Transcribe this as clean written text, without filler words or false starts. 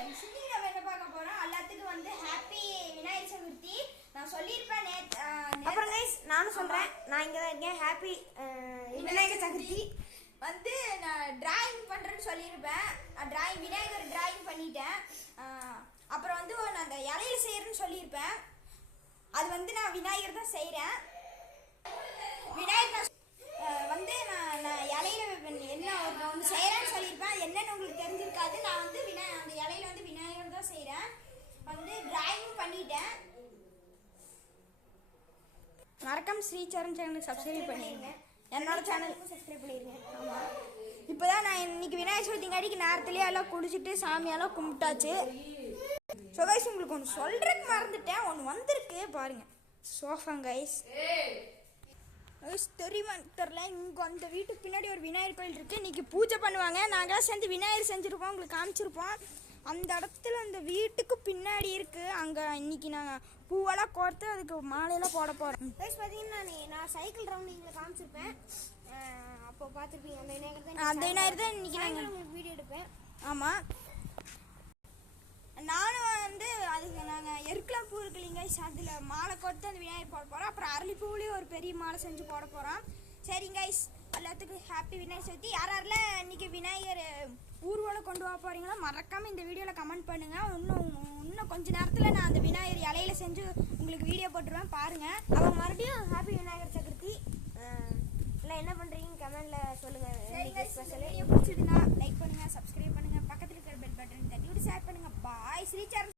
இன்னைக்கு நம்ம என்ன பார்க்க போறோம்? எல்லாத்துக்கும் வந்து ஹாப்பி விநாயகர் சதுர்த்தி. நான் சொல்லியிருப்பேன் அப்புறம் கைஸ் நானும் சொல்றேன், நான் இங்க தான் இருக்கேன். ஹாப்பி விநாயகர் சதுர்த்தி. வந்து நான் டிராயிங் பண்றேன்னு சொல்லியிருப்பேன். டிராயிங் விநாயகர் டிராயிங் பண்ணிட்டேன். அப்புறம் வந்து நான் அந்த இலையில செய்யறேன்னு சொல்லியிருப்பேன். அது வந்து நான் விநாயகர் தான் செய்கிறேன். விநாயகர் வந்து நான் இலையில என்ன ஒன்று செய்கிறேன்னு சொல்லியிருப்பேன். என்னென்னு உங்களுக்கு தெரிஞ்சிருக்காது. நான் வந்து அந்த இலையில வந்து விநாயகர் தான் செய்கிறேன். வந்து டிராயிங் பண்ணிட்டேன். மறக்காம ஸ்ரீசரண் சேனலுக்கு சப்ஸ்கிரைப் பண்ணிடுங்க. என்னோட சேனலுக்கும் சப்ஸ்கிரைப் பண்ணிடுங்க. ஆமாம், இப்போ தான் நான் இன்னைக்கு விநாயகர் சதுர்த்திங்காடிக்கு நேரத்துலேயே எல்லாம் குளிச்சுட்டு சாமியெல்லாம் கும்பிட்டாச்சு. ஸோ கைஸ், உங்களுக்கு ஒன்று சொல்கிறதுக்கு மறந்துட்டேன். ஒன்று வந்திருக்கு பாருங்கள். Sofa guys. தெரியுமா தெரில, இங்கே அந்த வீட்டுக்கு பின்னாடி ஒரு விநாயகர் கோயில் இருக்குது. இன்றைக்கி பூஜை பண்ணுவாங்க. நாங்களாம் சேர்ந்து விநாயகர் செஞ்சுருப்போம், உங்களுக்கு காமிச்சிருப்போம். அந்த இடத்துல அந்த வீட்டுக்கு பின்னாடி இருக்குது. அங்கே இன்றைக்கி நாங்கள் பூவெல்லாம் கோர்த்து அதுக்கு மாலையெல்லாம் போட போகிறோம். கைஸ் பார்த்தீங்கன்னா நான் சைக்கிள் ரவுண்டிங்கில் காமிச்சிருப்பேன். அப்போ பார்த்துருப்பீங்க. அந்த விநாயகர் தான் இன்றைக்கி நாங்கள் உங்களுக்கு வீடியோ எடுப்பேன். ஆமாம், நானும் வந்து அதுக்கு நாங்கள் எருக்கலாம் பூ இருக்கு இல்லைங்க, அதில் மாலை கொடுத்து அந்த விநாயகர் போட போகிறோம். அப்புறம் அரளிப்பூவிலையும் ஒரு பெரிய மாலை செஞ்சு போட போகிறோம். சரிங்க கைஸ், எல்லாத்துக்கும் ஹாப்பி விநாயகர் சதுர்த்தி. யாரெல்லாம் இன்றைக்கி விநாயகர் ஊர்வலம் கொண்டு வர போகிறீங்களோ மறக்காமல் இந்த வீடியோவில் கமெண்ட் பண்ணுங்கள். இன்னும் கொஞ்சம் நேரத்தில் நான் அந்த விநாயகர் இலையில செஞ்சு உங்களுக்கு வீடியோ போட்டுருவேன், பாருங்கள். அவங்க மறுபடியும் ஹாப்பி விநாயகர் சதுர்த்தி. இல்லை என்ன பண்ணுறீங்கன்னு கமெண்டில் சொல்லுங்கள். வீடியோ பிடிச்சிருந்தா லைக் பண்ணுங்கள், சப்ஸ்கிரைப் பண்ணுங்கள், பக்கத்தில் இருக்கிற பெல் பட்டன் தட்டி விட்டு ஷேர் பண்ணுங்கள். பாய் ஸ்ரீசரண்.